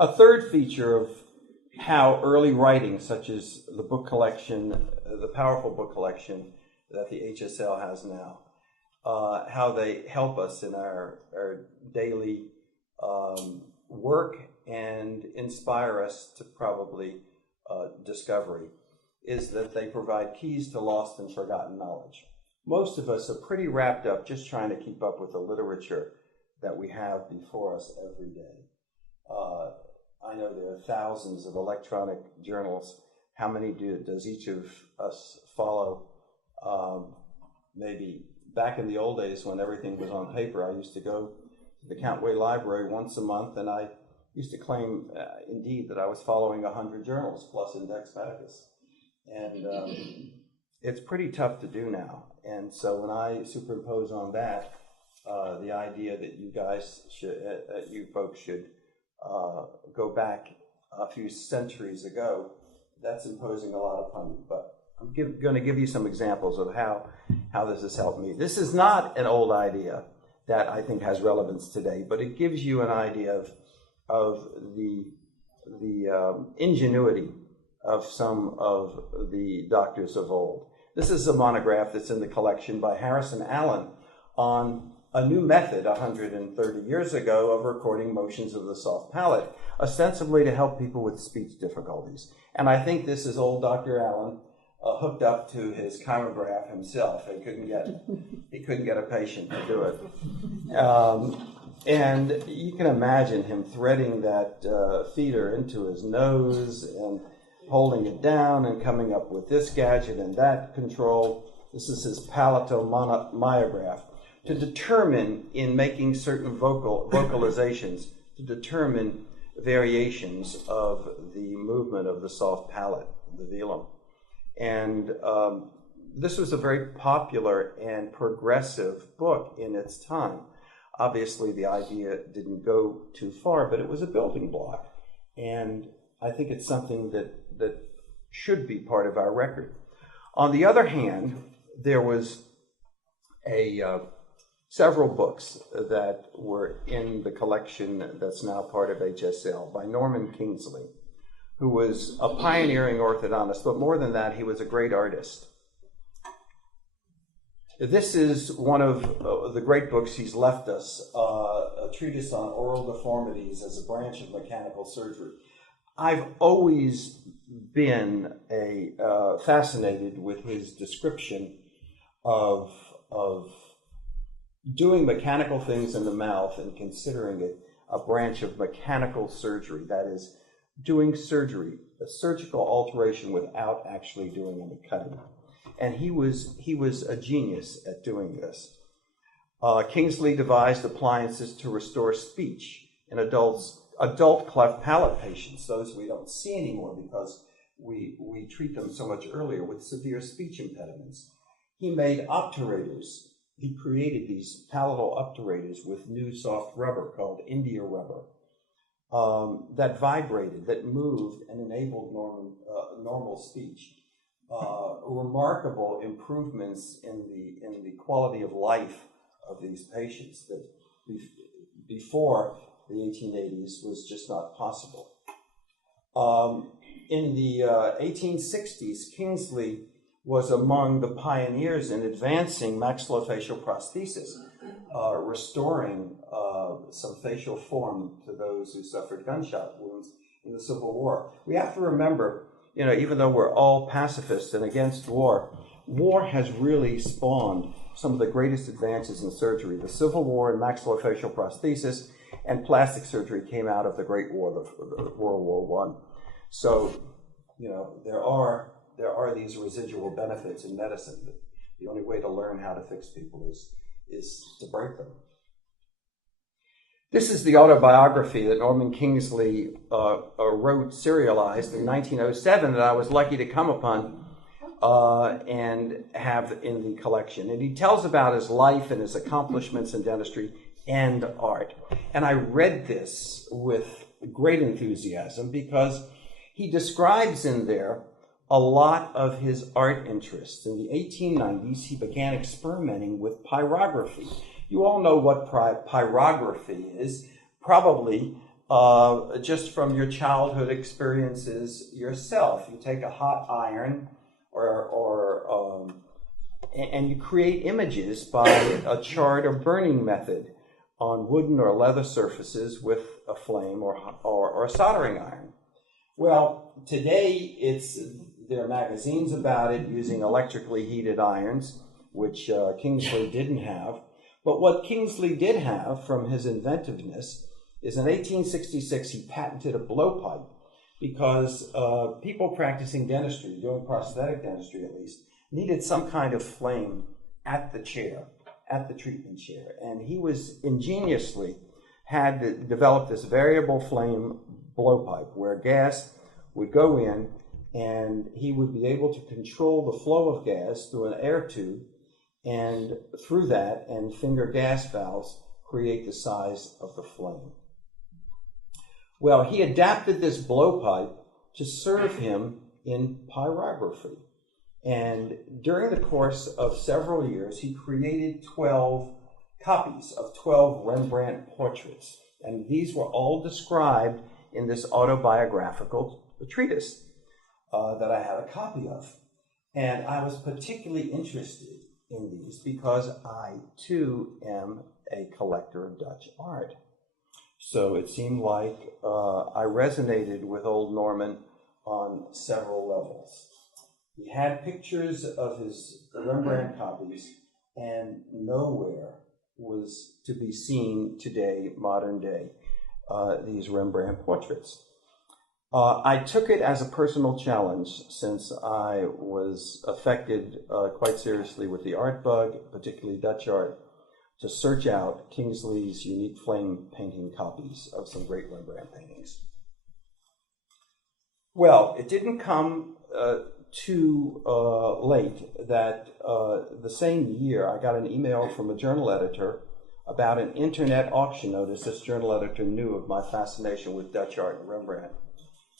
A third feature of how early writing, such as the book collection, the powerful book collection that the HSL has now, how they help us in our daily work and inspire us to probably discovery, is that they provide keys to lost and forgotten knowledge. Most of us are pretty wrapped up just trying to keep up with the literature that we have before us every day. I know there are thousands of electronic journals. How many does each of us follow? Maybe back in the old days when everything was on paper, I used to go to the Countway Library once a month, and I used to claim, indeed, that I was following 100 journals plus Index Medicus. And it's pretty tough to do now. And so when I superimpose on that the idea that you guys should, you folks should go back a few centuries ago, that's imposing a lot upon you. But I'm going to give you some examples of how this has helped me. This is not an old idea that I think has relevance today, but it gives you an idea of the ingenuity of some of the doctors of old. This is a monograph that's in the collection by Harrison Allen on a new method 130 years ago of recording motions of the soft palate, ostensibly to help people with speech difficulties. And I think this is old Dr. Allen hooked up to his chirograph himself. He couldn't get a patient to do it. And you can imagine him threading that feeder into his nose and holding it down and coming up with this gadget and that control. This is his palatomyograph, to determine, in making certain vocalizations, to determine variations of the movement of the soft palate, the velum. And this was a very popular and progressive book in its time. Obviously, the idea didn't go too far, but it was a building block. And I think it's something that should be part of our record. On the other hand, there was several books that were in the collection that's now part of HSL by Norman Kingsley, who was a pioneering orthodontist, but more than that, he was a great artist. This is one of the great books he's left us, a treatise on oral deformities as a branch of mechanical surgery. I've always been fascinated with his description of doing mechanical things in the mouth and considering it a branch of mechanical surgery, that is, doing surgery, a surgical alteration without actually doing any cutting. And he was a genius at doing this. Kingsley devised appliances to restore speech in adult cleft palate patients, those we don't see anymore because we treat them so much earlier with severe speech impediments. He made obturators. He created these palatal obturators with new soft rubber called India rubber that vibrated, that moved and enabled normal speech. Remarkable improvements in the quality of life of these patients that before the 1880s was just not possible. In the 1860s, Kingsley was among the pioneers in advancing maxillofacial prosthesis, restoring some facial form to those who suffered gunshot wounds in the Civil War. We have to remember, even though we're all pacifists and against war, war has really spawned some of the greatest advances in surgery. The Civil War and maxillofacial prosthesis and plastic surgery came out of the Great War, the World War I. So, there are these residual benefits in medicine. The only way to learn how to fix people is to break them. This is the autobiography that Norman Kingsley wrote, serialized in 1907, that I was lucky to come upon and have in the collection. And he tells about his life and his accomplishments in dentistry and art. And I read this with great enthusiasm because he describes in there a lot of his art interests. In the 1890s, he began experimenting with pyrography. You all know what pyrography is. Probably just from your childhood experiences yourself. You take a hot iron and you create images by a charred or burning method on wooden or leather surfaces with a flame or a soldering iron. Well, today there are magazines about it using electrically heated irons, which Kingsley didn't have. But what Kingsley did have from his inventiveness is in 1866 he patented a blowpipe because people practicing dentistry, doing prosthetic dentistry at least, needed some kind of flame at the chair, at the treatment chair. And he was ingeniously had developed this variable flame blowpipe where gas would go in and he would be able to control the flow of gas through an air tube, and through that and finger gas valves create the size of the flame. Well, he adapted this blowpipe to serve him in pyrography. And during the course of several years, he created 12 copies of 12 Rembrandt portraits. And these were all described in this autobiographical treatise that I have a copy of. And I was particularly interested in these because I, too, am a collector of Dutch art. So it seemed like I resonated with old Norman on several levels. He had pictures of his Rembrandt copies, and nowhere was to be seen today, modern day, these Rembrandt portraits. I took it as a personal challenge since I was affected quite seriously with the art bug, particularly Dutch art, to search out Kingsley's unique flame painting copies of some great Rembrandt paintings. Well, it didn't come too late that the same year I got an email from a journal editor about an internet auction notice. This journal editor knew of my fascination with Dutch art and Rembrandt.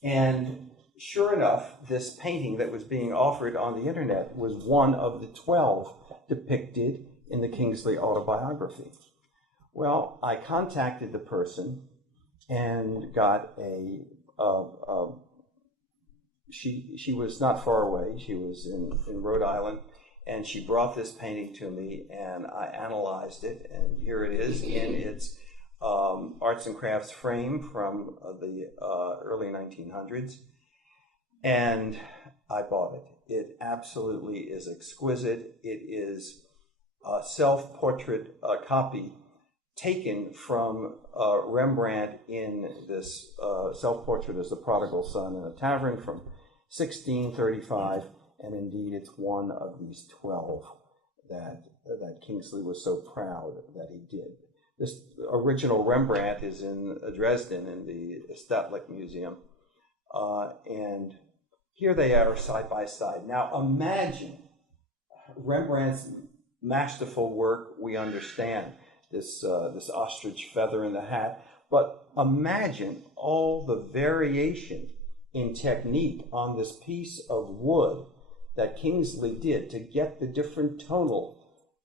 And sure enough, this painting that was being offered on the internet was one of the 12 depicted in the Kingsley autobiography. Well, I contacted the person and got she was not far away. She was in Rhode Island, and she brought this painting to me, and I analyzed it, and here it is in its arts and crafts frame from the early 1900s, and I bought it. It absolutely is exquisite. It is a self-portrait copy taken from Rembrandt in this self-portrait as the prodigal son in a tavern from 1635, and indeed it's one of these 12 that Kingsley was so proud that he did. This original Rembrandt is in Dresden in the Stadtlich Museum, and here they are side by side. Now imagine Rembrandt's masterful work, we understand, this ostrich feather in the hat, but imagine all the variation in technique on this piece of wood that Kingsley did to get the different tonal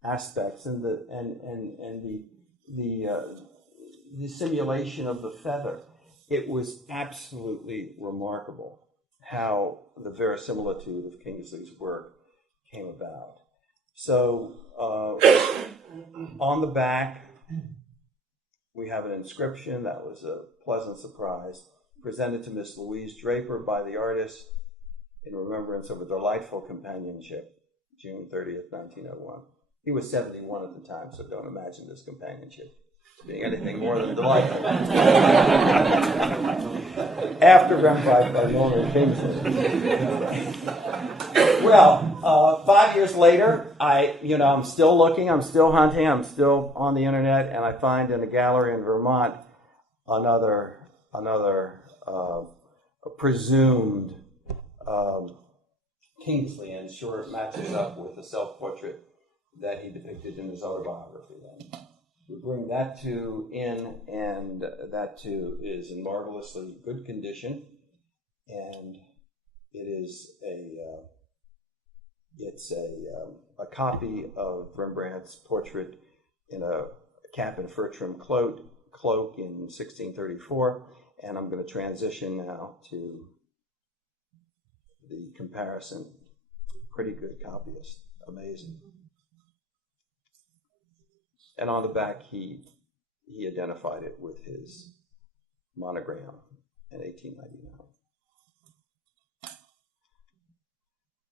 aspects and the simulation of the feather. It was absolutely remarkable how the verisimilitude of Kingsley's work came about. So on the back, we have an inscription that was a pleasant surprise, presented to Miss Louise Draper by the artist in remembrance of a delightful companionship, June 30th, 1901. He was 71 at the time, so don't imagine this companionship being anything more than delightful. After Rembrandt by Norman Kingsley. Well, 5 years later, I'm still looking, I'm still hunting, I'm still on the internet, and I find in a gallery in Vermont another presumed Kingsley, and sure it matches up with the self-portrait that he depicted in his autobiography. Then we bring that too in, and that too is in marvelously good condition, and it is a copy of Rembrandt's portrait in a cap and fur trim coat, cloak in 1634, and I'm going to transition now to the comparison. Pretty good copyist, amazing. And on the back, he identified it with his monogram in 1899.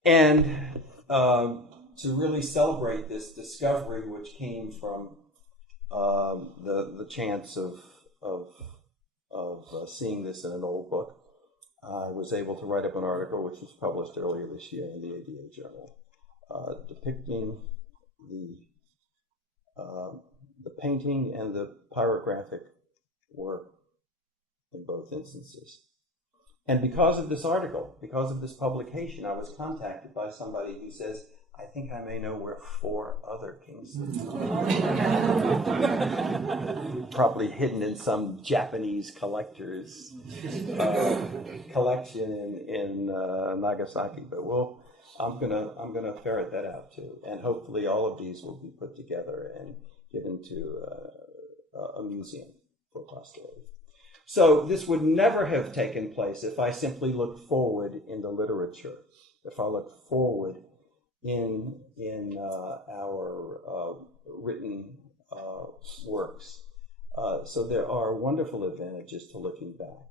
And to really celebrate this discovery, which came from the chance of seeing this in an old book, I was able to write up an article which was published earlier this year in the ADA Journal, depicting the painting and the pyrographic work in both instances. And because of this article, because of this publication, I was contacted by somebody who says, I think I may know where 4 other kings live. Probably hidden in some Japanese collector's collection in Nagasaki. But I'm gonna ferret that out too, and hopefully all of these will be put together and given to a museum for posterity. So this would never have taken place if I simply looked forward in the literature, if I looked forward in our written works. So there are wonderful advantages to looking back.